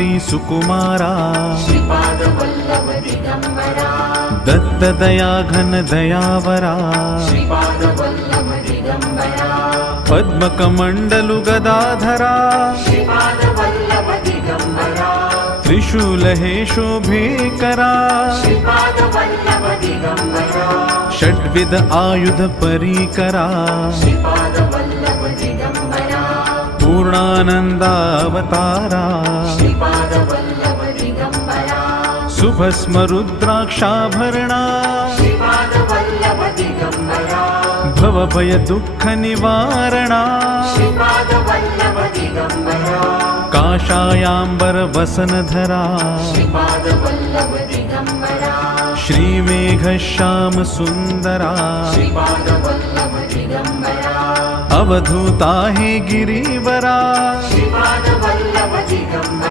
गात्री सुकुमारा श्रीपाद वल्लभ दिगंबरा दत्त दया घन दयावरा श्रीपाद वल्लभ दिगंबरा पद्मकमण्डलु गदाधरा श्रीपाद वल्लभ दिगंबरा त्रिशूल हे शोभेकरा श्रीपाद वल्लभ दिगंबरा षड्विध आयुध परीकरा श्रीपाद वल्लभ दिगंबरा पूर्णानन्दावतारा श्रीपाद वल्लभ दिगंबरा सुभस्म रुद्राक्षाभरणा श्रीपाद वल्लभ दिगंबरा भवभय दुःख निवारणा श्रीपाद वल्लभ दिगंबरा काषायाम्बर वसनधरा श्रीपाद वल्लभ दिगंबरा श्रीमेघ श्याम सुन्दरा श्रीपाद वल्लभ दिगंबरा अवधूता हे गिरिवरा श्रीपाद वल्लभ दिगंबरा।